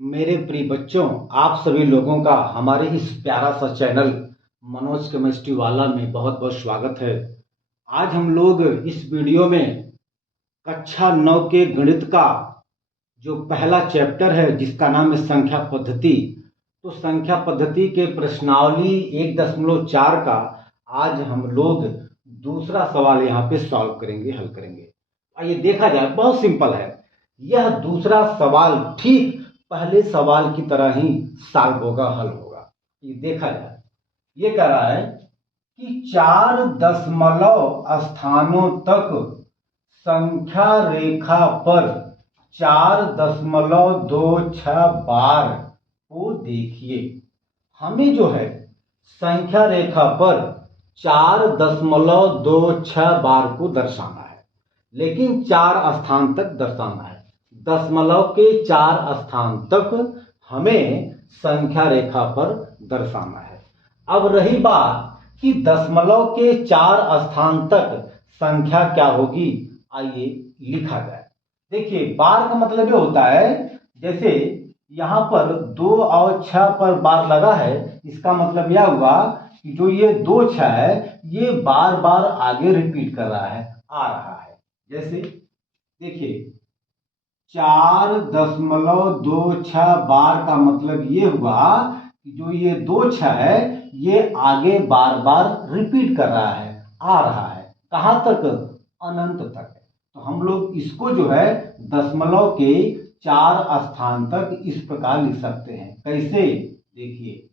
मेरे प्रिय बच्चों, आप सभी लोगों का हमारे इस प्यारा सा चैनल मनोज केमिस्ट्री वाला में बहुत बहुत स्वागत है। आज हम लोग इस वीडियो में कक्षा 9 के गणित का जो पहला चैप्टर है जिसका नाम है संख्या पद्धति, तो संख्या पद्धति के प्रश्नावली 1.4 का आज हम लोग दूसरा सवाल यहाँ पे सॉल्व करेंगे, हल करेंगे। आइए देखा जाए, बहुत सिंपल है। यह दूसरा सवाल ठीक पहले सवाल की तरह ही सॉल्व होगा, हल होगा। ये देखा जाए, ये कह रहा है कि 4 दशमलव स्थानों तक संख्या रेखा पर 4.26 बार को देखिए। हमें जो है संख्या रेखा पर 4.26 बार को दर्शाना है, लेकिन 4 स्थान तक दर्शाना है। दशमलव के 4 स्थान तक हमें संख्या रेखा पर दर्शाना है। अब रही बात कि दशमलव के 4 स्थान तक संख्या क्या होगी, आइए लिखा जाए। देखिए, बार का मतलब ये होता है, जैसे यहां पर 2 और 6 पर बार लगा है, इसका मतलब यह हुआ कि जो ये 2 6 है ये बार बार आगे रिपीट कर रहा है, आ रहा है। जैसे देखिए, 4.26 बार का मतलब ये हुआ कि जो ये 2 6 है ये आगे बार बार रिपीट कर रहा है, आ रहा है। कहां तक? अनंत तक। तो हम लोग इसको जो है दशमलव के 4 स्थान तक इस प्रकार लिख सकते हैं। कैसे? देखिए,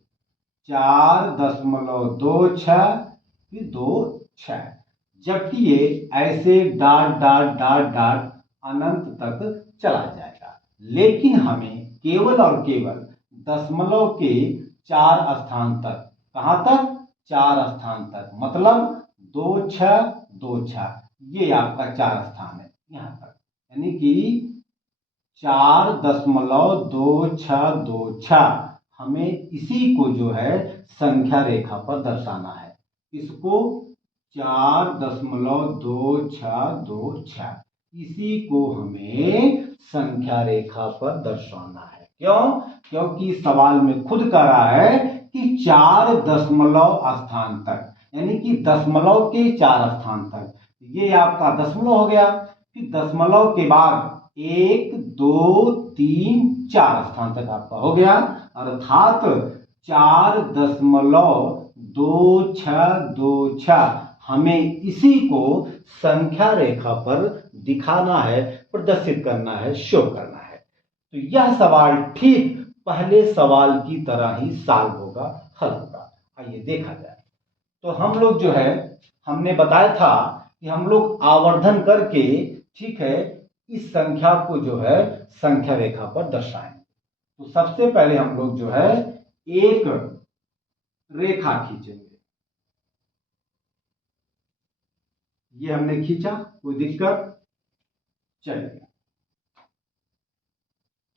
4.26 फिर 2 6, जबकि ये ऐसे डाट डाट डाट डाट अनंत तक चला जाएगा। लेकिन हमें केवल और केवल दशमलव के 4 स्थान तक, कहां तक? 4 स्थान तक, मतलब 2 6 2 6, ये आपका 4 स्थान है यहां तक। यानी कि 4.2626 हमें इसी को जो है संख्या रेखा पर दर्शाना है। इसको 4.2626, इसी को हमें संख्या रेखा पर दर्शाना है। क्यों? क्योंकि सवाल में खुद कह रहा है कि 4 दशमलव स्थान तक, यानी कि दशमलव के 4 स्थान तक। ये आपका दशमलव हो गया, फिर दशमलव के बाद 1 2 3 4 स्थान तक आपका हो गया, अर्थात 4.2626 हमें इसी को संख्या रेखा पर दिखाना है, प्रदर्शित करना है, शो करना है। तो यह सवाल ठीक पहले सवाल की तरह ही सॉल्व होगा, हल होगा। आइए देखा जाए। तो हम लोग जो है, हमने बताया था कि हम लोग आवर्धन करके, ठीक है, इस संख्या को जो है संख्या रेखा पर दर्शाएंगे। तो सबसे पहले हम लोग जो है एक रेखा खींचेंगे। ये हमने खींचा, कोई दिक्कत? चलिए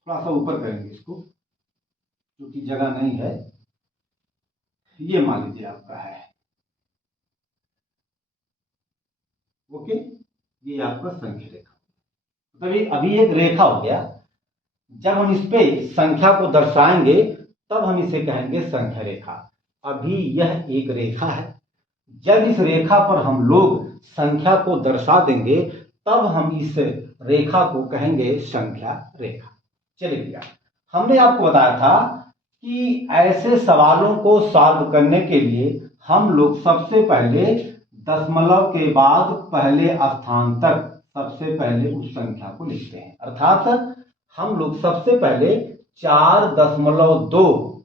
थोड़ा सा ऊपर करेंगे इसको, क्योंकि जगह नहीं है। ये मान लीजिए आपका है, ओके। ये आपका संख्या रेखा, मतलब अभी एक रेखा हो गया। जब हम इस पे संख्या को दर्शाएंगे तब हम इसे कहेंगे संख्या रेखा। अभी यह एक रेखा है। जब इस रेखा पर हम लोग संख्या को दर्शा देंगे तब हम इस रेखा को कहेंगे संख्या रेखा। चलिए भैया, हमने आपको बताया था कि ऐसे सवालों को सॉल्व करने के लिए हम लोग सबसे पहले दशमलव के बाद पहले स्थान तक सबसे पहले उस संख्या को लिखते हैं। अर्थात हम लोग सबसे पहले 4.2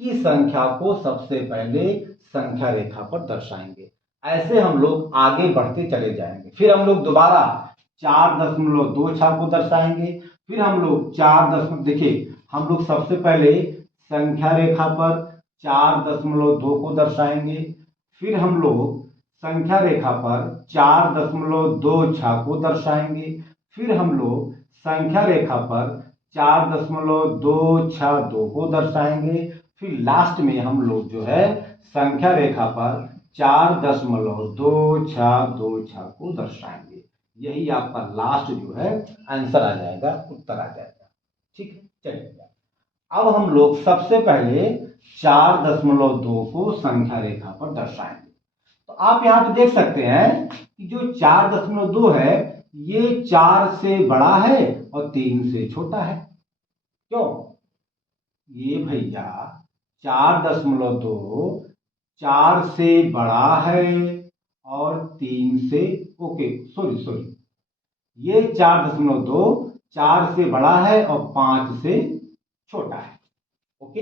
की संख्या को सबसे पहले संख्या रेखा पर दर्शाएंगे। ऐसे हम लोग आगे बढ़ते चले जाएंगे। फिर हम लोग दोबारा 4.26 को दर्शाएंगे। फिर हम लोग 4 देखिए, हम लोग सबसे पहले संख्या रेखा पर 4.2 को दर्शाएंगे। फिर हम लोग संख्या रेखा पर 4.26 को दर्शाएंगे। फिर हम लोग संख्या रेखा पर 4.262 को दर्शाएंगे। फिर लास्ट में हम लोग जो है संख्या रेखा पर 4.2626 को दर्शाएंगे। यही आपका लास्ट जो है आंसर आ जाएगा, उत्तर आ जाएगा। ठीक है, चलिए अब हम लोग सबसे पहले 4.2 को संख्या रेखा पर दर्शाएंगे। तो आप यहाँ पे देख सकते हैं कि जो 4.2 है ये 4 से बड़ा है और 3 से छोटा है। क्यों? ये भैया 4.2 4 से बड़ा है और 3 से, ओके सॉरी, ये 4.2 4 से बड़ा है और 5 से छोटा है। ओके,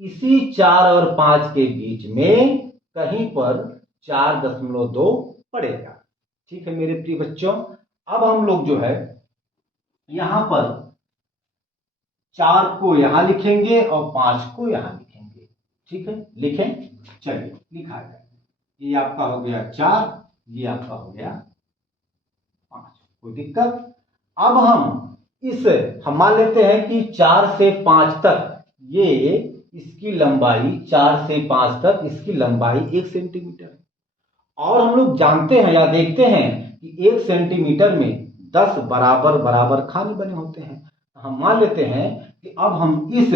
इसी 4 और 5 के बीच में कहीं पर 4.2 पड़ेगा। ठीक है मेरे प्रिय बच्चों, अब हम लोग जो है यहां पर 4 को यहां लिखेंगे और 5 को यहां लिखेंगे। ठीक है, लिखें, चलिए लिखा जाए। ये आपका हो गया 4, ये आपका हो गया 5, कोई दिक्कत? अब हम मान लेते हैं कि 4 से 5 तक ये इसकी लंबाई 4 से 5 तक इसकी लंबाई 1 सेंटीमीटर है। और हम लोग जानते हैं या देखते हैं कि 1 सेंटीमीटर में 10 बराबर बराबर खाने बने होते हैं। हम मान लेते हैं कि अब हम इस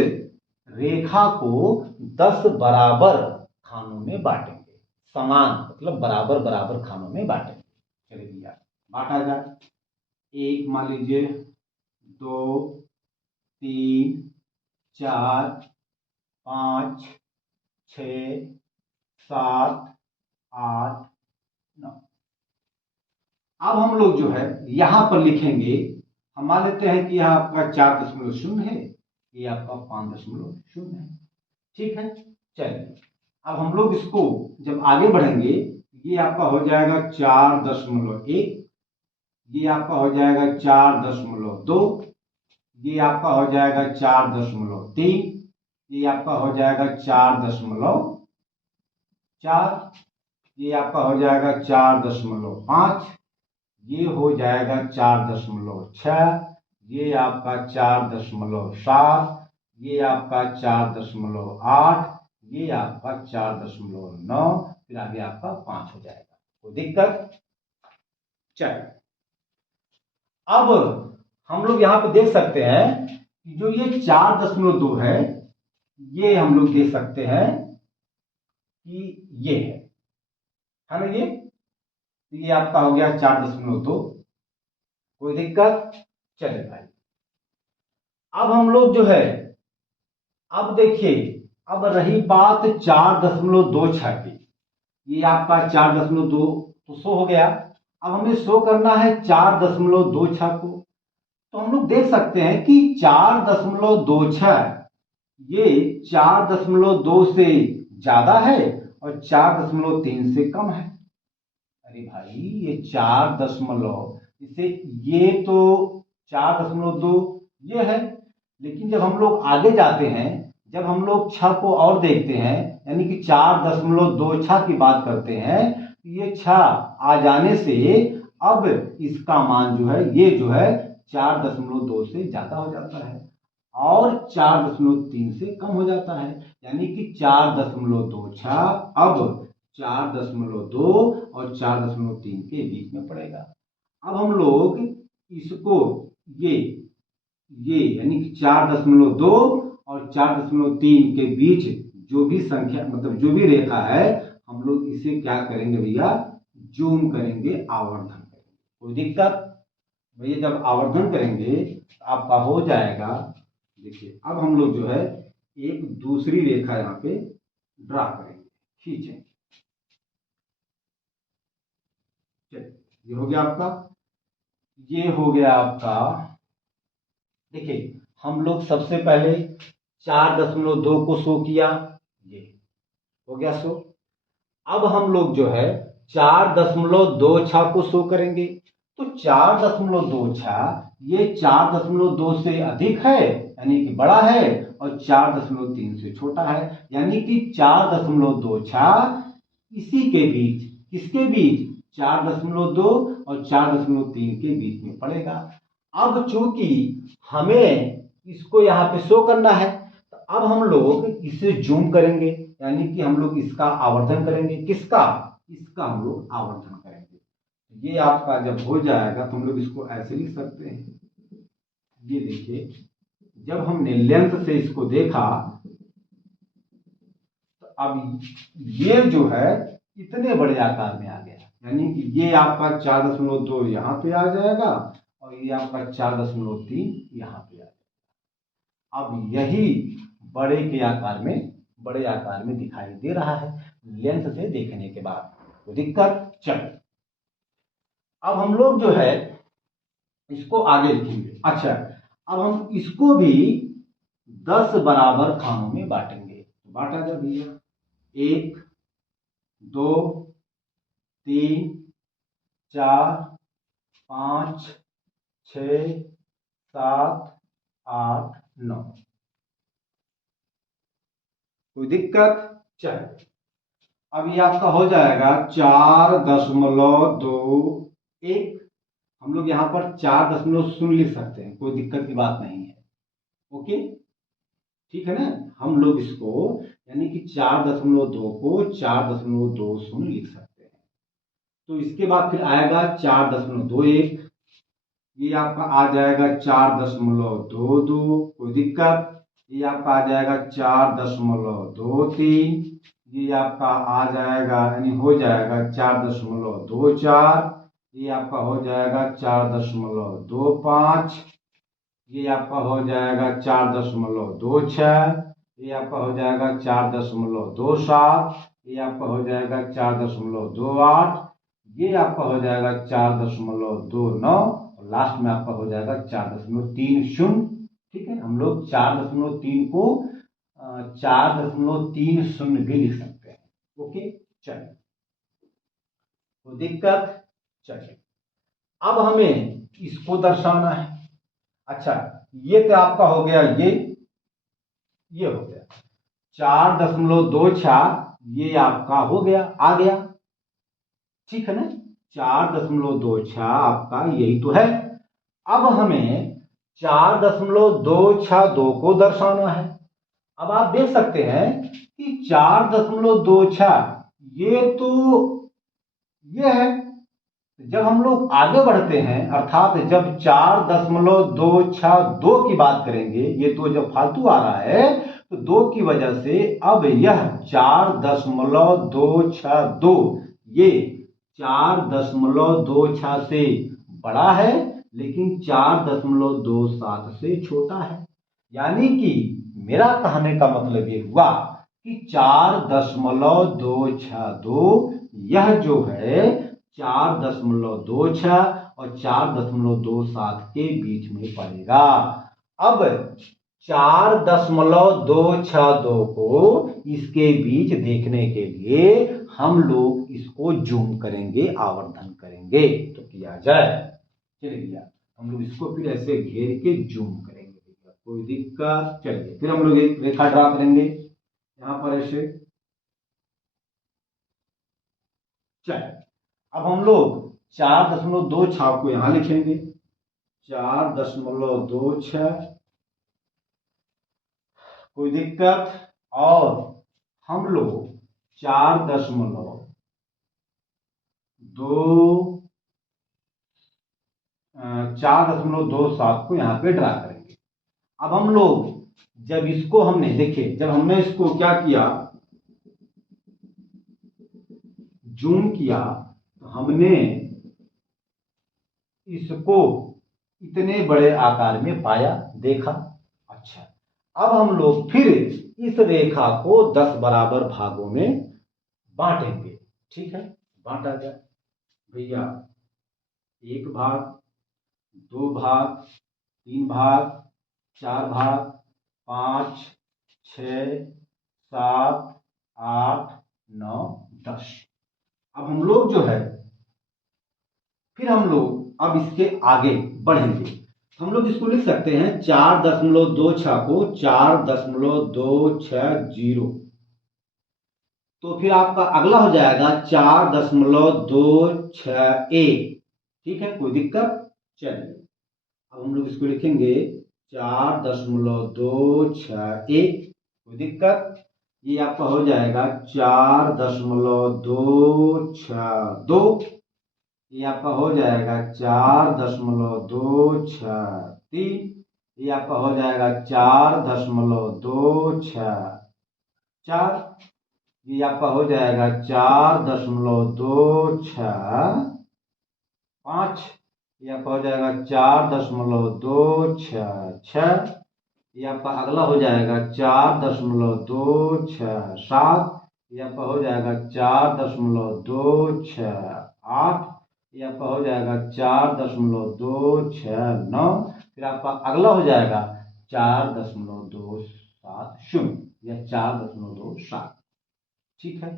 रेखा को 10 बराबर खानों में बांटेंगे। समान मतलब बराबर बराबर खानों में बांटेंगे। चलिए भैया बांटा जाए। 1 मान लीजिए, 2, 3, 4, 5, 6, 7, 8, 9। अब हम लोग जो है यहां पर लिखेंगे, हम मान लेते हैं कि यहां आपका 4.0 है, ये आपका 5.0 है। ठीक है, चलिए अब हम लोग इसको जब आगे बढ़ेंगे, ये आपका हो जाएगा 4.1, ये आपका हो जाएगा 4.2, ये आपका हो जाएगा 4.3, ये आपका हो जाएगा 4.4, ये आपका हो जाएगा 4.5, ये हो जाएगा 4.6, ये आपका 4.7, ये आपका 4.8, ये आपका 4.9, फिर आगे आपका 5 हो जाएगा। कोई दिक्कत? चलिए अब हम लोग यहां पे देख सकते हैं कि जो ये 4.2 है, ये हम लोग देख सकते हैं कि ये है ना, ये आपका हो गया 4.2। कोई दिक्कत? चलिए भाई अब हम लोग जो है, अब देखिए, अब रही बात 4.26 की, ये आपका 4.2 तो शो हो गया। अब हमें शो करना है 4.26 को। तो हम लोग देख सकते हैं कि 4.26 ये 4.2 से ज्यादा है और 4.3 से कम है। अरे भाई ये 4 इसे, ये तो 4.2 ये है, लेकिन जब हम लोग आगे जाते हैं, जब हम लोग 6 को और देखते हैं, यानी कि 4.26 की बात करते हैं, ये 6 आ जाने से अब इसका मान जो है, ये जो है 4.2 से ज्यादा हो जाता है और 4.3 से कम हो जाता है। यानी कि 4.26 अब 4.2 और 4.3 के बीच में पड़ेगा। अब हम लोग इसको ये यानी कि 4.2 और 4.3 के बीच जो भी संख्या मतलब जो भी रेखा है, हम लोग इसे क्या करेंगे भैया, जूम करेंगे, आवर्धन करेंगे। कोई दिक्कत? भैया जब आवर्धन करेंगे तो आपका हो जाएगा। देखिए अब हम लोग जो है एक दूसरी रेखा यहाँ पे ड्रा करेंगे, खींचेंगे। ये हो गया आपका, ये हो गया आपका। देखिए हम लोग सबसे पहले 4.2 को शो किया, ये हो गया शो। अब हम लोग जो है 4.26 को शो करेंगे। तो 4.26 ये 4.2 से अधिक है यानी कि बड़ा है और 4.3 से छोटा है, यानी कि 4.26 इसी के बीच, किसके बीच, 4.2 और 4.3 के बीच में पड़ेगा। अब चूंकि हमें इसको यहाँ पे शो करना है, तो अब हम लोग इसे जूम करेंगे, यानी कि हम लोग इसका आवर्धन करेंगे। किसका? इसका हम लोग आवर्धन करेंगे। ये आपका जब हो जाएगा तो हम लोग इसको ऐसे लिख सकते हैं। ये देखिए जब हमने लेंथ से इसको देखा तो अब ये जो है इतने बड़े आकार में आ गया, यानी कि ये आपका 4.2 यहाँ पे आ जाएगा और ये आपका 4.3 यहाँ पे आ जाएगा। अब यही बड़े आकार में दिखाई दे रहा है लेंथ से देखने के बाद, तो दिक्कत चल। अब हम लोग जो है इसको आगे लिखेंगे। अच्छा, अब हम इसको भी 10 बराबर खानों में बांटेंगे। बांटा जा भैया, 1 2 3 4 5 6 7 8 9। कोई दिक्कत चल। अब ये आपका हो जाएगा 4.21। हम लोग यहाँ पर 4.0 लिख सकते हैं, कोई दिक्कत की बात नहीं है। ओके, ठीक है ना। हम लोग इसको यानी कि 4.2 को 4.20 लिख सकते हैं। तो इसके बाद फिर आएगा 4.21, ये आपका आ जाएगा 4.22। कोई दिक्कत। ये आपका आ जाएगा 4.23, ये आपका आ जाएगा यानी हो जाएगा 4.24, ये आपका हो जाएगा 4.25, ये आपका हो जाएगा 4.26, ये आपका हो जाएगा 4.27, ये आपका हो जाएगा 4.28, ये आपका हो जाएगा 4.29 और लास्ट में आपका हो जाएगा 4.30। ठीक है, हम लोग 4.3 को 4.30 भी लिख सकते हैं। ओके, चलिए, तो दिक्कत चलिए। अब हमें इसको दर्शाना है। अच्छा, ये तो आपका हो गया, ये हो गया 4.26, ये आपका हो गया, आ गया, ठीक है ना। 4.26 आपका यही तो है। अब हमें 4.262 को दर्शाना है। अब आप देख सकते हैं कि 4.26 ये तो ये है। जब हम लोग आगे बढ़ते हैं, अर्थात जब 4.262 की बात करेंगे, ये तो जब फालतू आ रहा है तो 2 की वजह से अब यह 4.262 ये 4.26 से बड़ा है, लेकिन 4.27 से छोटा है। यानी कि मेरा कहने का मतलब ये हुआ कि 4.262 यह जो है 4.26 और 4.27 के बीच में पड़ेगा। अब 4.262 को इसके बीच देखने के लिए हम लोग इसको जूम करेंगे, आवर्धन करेंगे। तो किया जाए, चलिए भैया, हम लोग इसको फिर ऐसे घेर के जूम करेंगे। कोई दिक्कत। चलिए, फिर हम लोग एक रेखा ड्रा करेंगे यहां पर ऐसे। चलिए, अब हम लोग 4.26 को यहां लिखेंगे, 4.26। कोई दिक्कत। और हम लोग 4.27 को यहां पे ड्रा करेंगे। अब हम लोग जब इसको हमने देखिए, जब हमने इसको क्या किया, जूम किया, तो हमने इसको इतने बड़े आकार में पाया, देखा। अच्छा, अब हम लोग फिर इस रेखा को 10 बराबर भागों में बांटेंगे। ठीक है, बांटा जाए भैया, 1 भाग, 2 भाग, 3 भाग, 4 भाग, 5 6 7 8 9 10। अब हम लोग जो है फिर हम लोग अब इसके आगे बढ़ेंगे। हम लोग इसको लिख सकते हैं 4.26 को 4.260। तो फिर आपका अगला हो जाएगा 4.261। ठीक है, कोई दिक्कत। चलिए, अब हम लोग इसको लिखेंगे 4.261। कोई दिक्कत। ये आपका हो जाएगा 4.262। ये आपका हो जाएगा 4.263। ये आपका हो जाएगा 4.26, ये आपका हो जाएगा 4.265, ये आपका हो जाएगा 4.266, ये आपका अगला हो जाएगा 4.267, ये आपका हो जाएगा 4.268, ये आपका हो जाएगा 4.269, फिर आपका अगला हो जाएगा 4.270 या 4.267। ठीक है।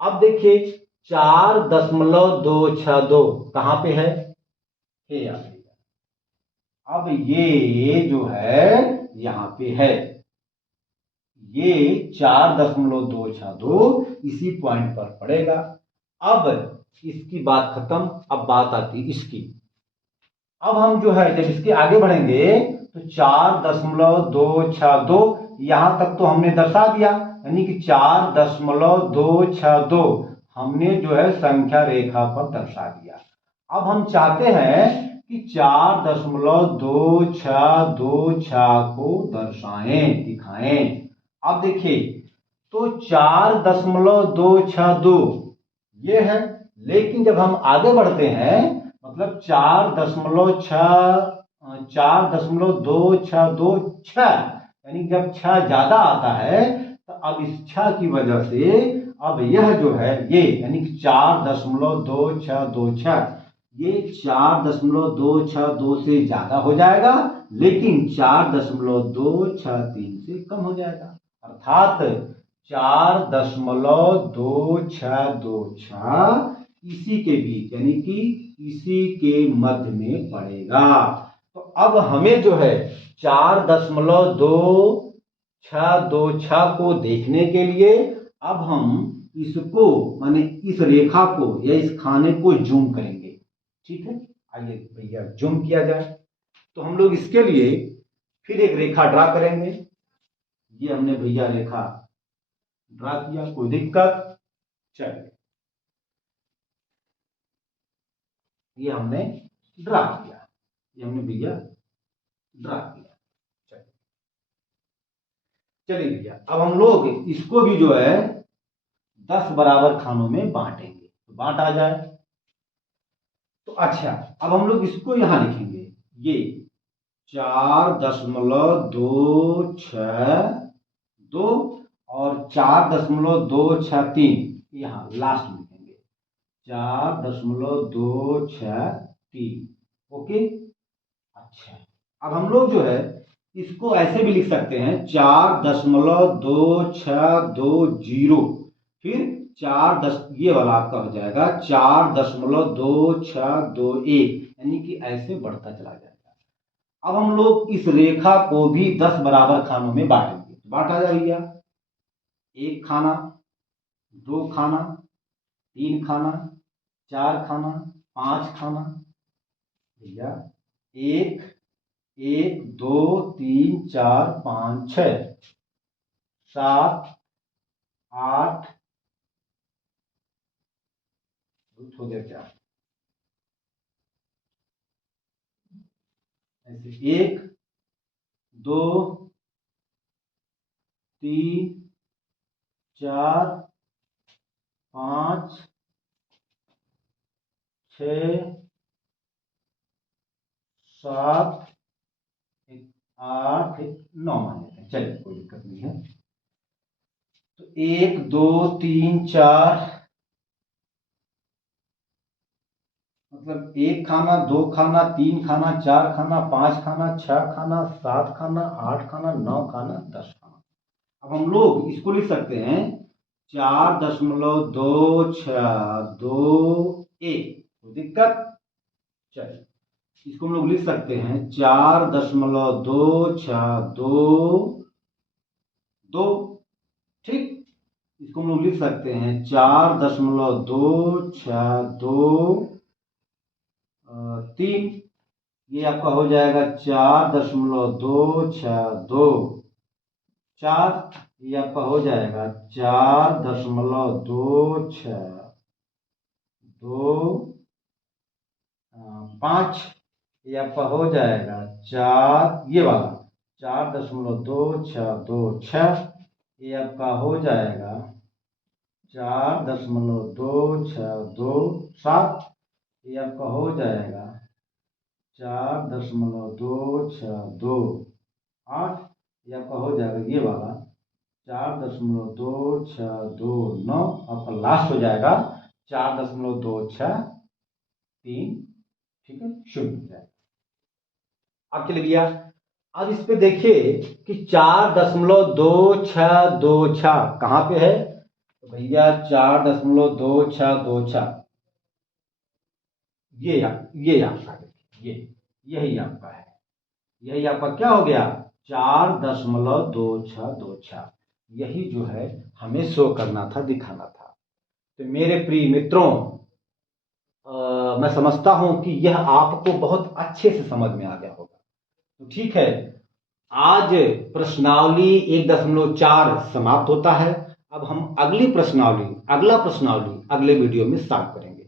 अब देखिए 4.262 कहाँ पे है, ये आ गई। अब ये जो है यहाँ पे है, ये 4.262 इसी पॉइंट पर पड़ेगा। अब इसकी बात खत्म, अब बात आती इसकी। अब हम जो है जब इसके आगे बढ़ेंगे तो 4.262 यहां तक तो हमने दर्शा दिया, यानी कि 4.262 हमने जो है संख्या रेखा पर दर्शा दिया। अब हम चाहते हैं कि 4.262 को दर्शाएं, दिखाएं। अब देखिए तो 4.262 ये है, लेकिन जब हम आगे बढ़ते हैं मतलब 4.262 यानी जब 6 ज्यादा आता है तो अब इस 6 की वजह से अब यह जो है ये यानी कि 4.2626 ये 4.262 से ज्यादा हो जाएगा, लेकिन 4.263 से कम हो जाएगा, अर्थात 4.2626 इसी के बीच यानी कि इसी के मध्य में पड़ेगा। तो अब हमें जो है 4.266 को देखने के लिए अब हम इसको माने इस रेखा को या इस खाने को जूम करेंगे। ठीक है, आइए भैया जूम किया जाए। तो हम लोग इसके लिए फिर एक रेखा ड्रा करेंगे। ये हमने भैया रेखा ड्रा किया, कोई दिक्कत, चलिए ये हमने ड्रा किया, ये हमने भैया ड्रा किया। चलिए भैया अब हम लोग इसको भी जो है 10 बराबर खानों में बांटेंगे, तो बांट आ जाए। तो अच्छा अब हम लोग इसको यहां लिखेंगे, ये 4.262 और 4.263 यहां लास्ट में लिखेंगे 4.263। ओके। अच्छा अब हम लोग जो है इसको ऐसे भी लिख सकते हैं 4.2620, फिर ये वाला आपका हो जाएगा 4.2621, यानी कि ऐसे बढ़ता चला जाएगा। अब हम लोग इस रेखा को भी 10 बराबर खानों में बांटेंगे, बांटा जा भैया, 1 खाना, 2 खाना, 3 खाना, 4 खाना, 5 खाना, भैया 1 1 2 3 4 5 6 7 8 हो गया क्या, ऐसे 1 2 3 4 5 6 7 8 9 मान लेते हैं, चलिए कोई दिक्कत नहीं है। तो 1 2 3 4 मतलब 1 खाना, 2 खाना, 3 खाना, 4 खाना, 5 खाना, 6 खाना, 7 खाना, 8 खाना, 9 खाना, 10 खाना। अब हम लोग इसको लिख सकते हैं 4.262 दिक्कत, चलिए इसको हम लोग लिख सकते हैं 4.262 ठीक। इसको हम लोग लिख सकते हैं 4.262 ये आपका हो जाएगा 4.262 ये आपका हो जाएगा 4.262 5 ये आपका हो जाएगा 4, ये वाला 4.262, ये आपका हो जाएगा 4.2627, ये आपका हो जाएगा 4.2628, ये आपका हो जाएगा ये वाला 4.2629, आपका लास्ट हो जाएगा 4.263, ठीक है, शून्य। अब चलिए भैया, अब इस पे देखिए कि 4.2626 कहाँ पे है, तो भैया 4.2626 ये आपका ये यही आपका है, यही आपका क्या हो गया 4.2626, यही जो है हमें शो करना था, दिखाना था। तो मेरे प्रिय मित्रों, मैं समझता हूं कि यह आपको बहुत अच्छे से समझ में आ गया होगा। तो ठीक है, आज प्रश्नावली 1.4 समाप्त होता है। अब हम अगला प्रश्नावली अगले वीडियो में स्टार्ट करेंगे।